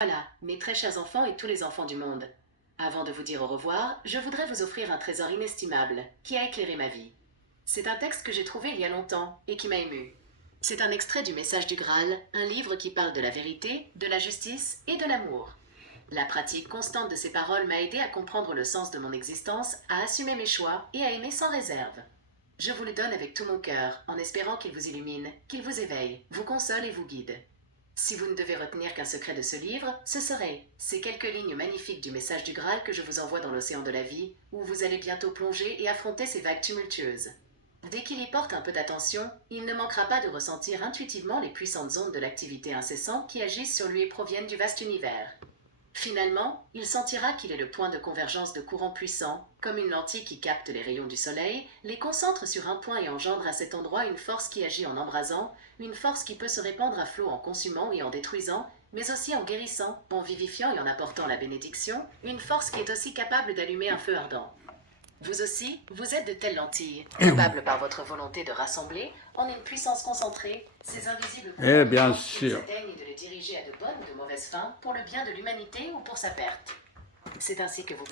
Voilà, mes très chers enfants et tous les enfants du monde. Avant de vous dire au revoir, je voudrais vous offrir un trésor inestimable qui a éclairé ma vie. C'est un texte que j'ai trouvé il y a longtemps et qui m'a ému. C'est un extrait du Message du Graal, un livre qui parle de la vérité, de la justice et de l'amour. La pratique constante de ces paroles m'a aidé à comprendre le sens de mon existence, à assumer mes choix et à aimer sans réserve. Je vous le donne avec tout mon cœur, en espérant qu'il vous illumine, qu'il vous éveille, vous console et vous guide. Si vous ne devez retenir qu'un secret de ce livre, ce serait ces quelques lignes magnifiques du Message du Graal que je vous envoie dans l'océan de la vie, où vous allez bientôt plonger et affronter ces vagues tumultueuses. Dès qu'il y porte un peu d'attention, il ne manquera pas de ressentir intuitivement les puissantes ondes de l'activité incessante qui agissent sur lui et proviennent du vaste univers. Finalement, il sentira qu'il est le point de convergence de courants puissants, comme une lentille qui capte les rayons du soleil, les concentre sur un point et engendre à cet endroit une force qui agit en embrasant, une force qui peut se répandre à flot en consumant et en détruisant, mais aussi en guérissant, en vivifiant et en apportant la bénédiction, une force qui est aussi capable d'allumer un feu ardent. Vous aussi, vous êtes de telles lentilles, capables par votre volonté de rassembler, en une puissance concentrée, ces invisibles Eh courants bien qui vous sûr. atteignent et de les diriger à de bonnes ou de mauvaises fins, pour le bien de l'humanité ou pour sa perte. C'est ainsi que vous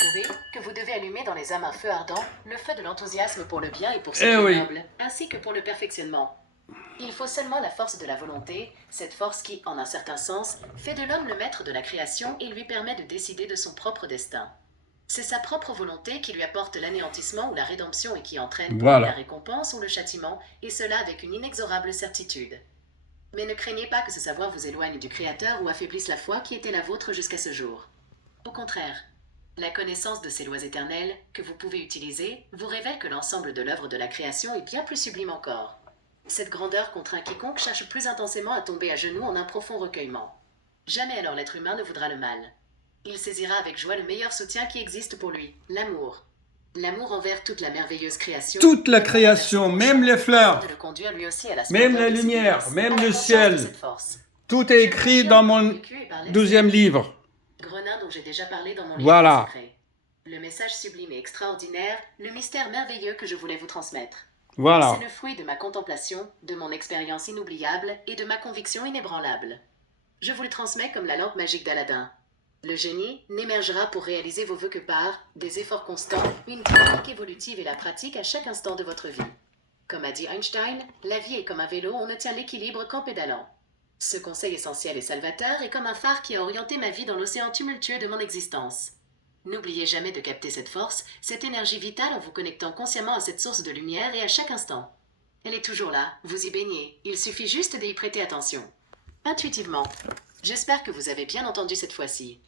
devez allumer dans les âmes un feu ardent, le feu de l'enthousiasme pour le bien et pour ce qui Eh est oui. noble, ainsi que pour le perfectionnement. Il faut seulement la force de la volonté, cette force qui, en un certain sens, fait de l'homme le maître de la création et lui permet de décider de son propre destin. C'est sa propre volonté qui lui apporte l'anéantissement ou la rédemption et qui entraîne pour lui la Voilà. récompense ou le châtiment, et cela avec une inexorable certitude. Mais ne craignez pas que ce savoir vous éloigne du Créateur ou affaiblisse la foi qui était la vôtre jusqu'à ce jour. Au contraire, la connaissance de ces lois éternelles, que vous pouvez utiliser, vous révèle que l'ensemble de l'œuvre de la création est bien plus sublime encore. Cette grandeur contraint quiconque cherche plus intensément à tomber à genoux en un profond recueillement. Jamais alors l'être humain ne voudra le mal. Il saisira avec joie le meilleur soutien qui existe pour lui, l'amour. L'amour envers toute la merveilleuse création, Toute la l'amour envers ses création, même prochains, les afin fleurs, de le conduire lui aussi à la même splendeur la de ses lumière, délices, même à la le conscience de ciel. cette force. Tout est Je écrit confirme dans avoir mon vécu et parlé de 12e livre. Grenin dont j'ai déjà parlé dans mon livre Voilà. secret. Le message sublime et extraordinaire, le mystère merveilleux que je voulais vous transmettre. C'est Voilà. le fruit de ma contemplation, de mon expérience inoubliable et de ma conviction inébranlable. Je vous le transmets comme la lampe magique d'Aladin. Le génie n'émergera pour réaliser vos vœux que par des efforts constants, une dynamique évolutive et la pratique à chaque instant de votre vie. Comme a dit Einstein, la vie est comme un vélo, on ne tient l'équilibre qu'en pédalant. Ce conseil essentiel et salvateur est comme un phare qui a orienté ma vie dans l'océan tumultueux de mon existence. N'oubliez jamais de capter cette force, cette énergie vitale en vous connectant consciemment à cette source de lumière et à chaque instant. Elle est toujours là, vous y baignez, il suffit juste d'y prêter attention. Intuitivement. J'espère que vous avez bien entendu cette fois-ci.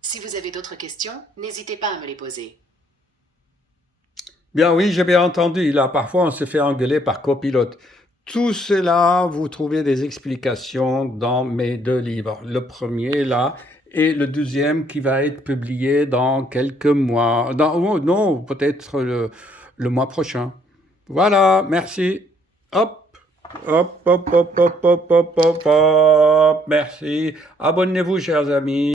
Si vous avez d'autres questions, n'hésitez pas à me les poser. Bien oui, j'ai bien entendu. Là, parfois, on se fait engueuler par copilote. Tout cela, vous trouvez des explications dans mes 2 livres. Le premier, là, et le deuxième qui va être publié dans quelques mois. Oh, non, peut-être le mois prochain. Voilà, merci. Hop, hop, hop, hop, hop, hop, hop, hop, hop. Merci. Abonnez-vous, chers amis.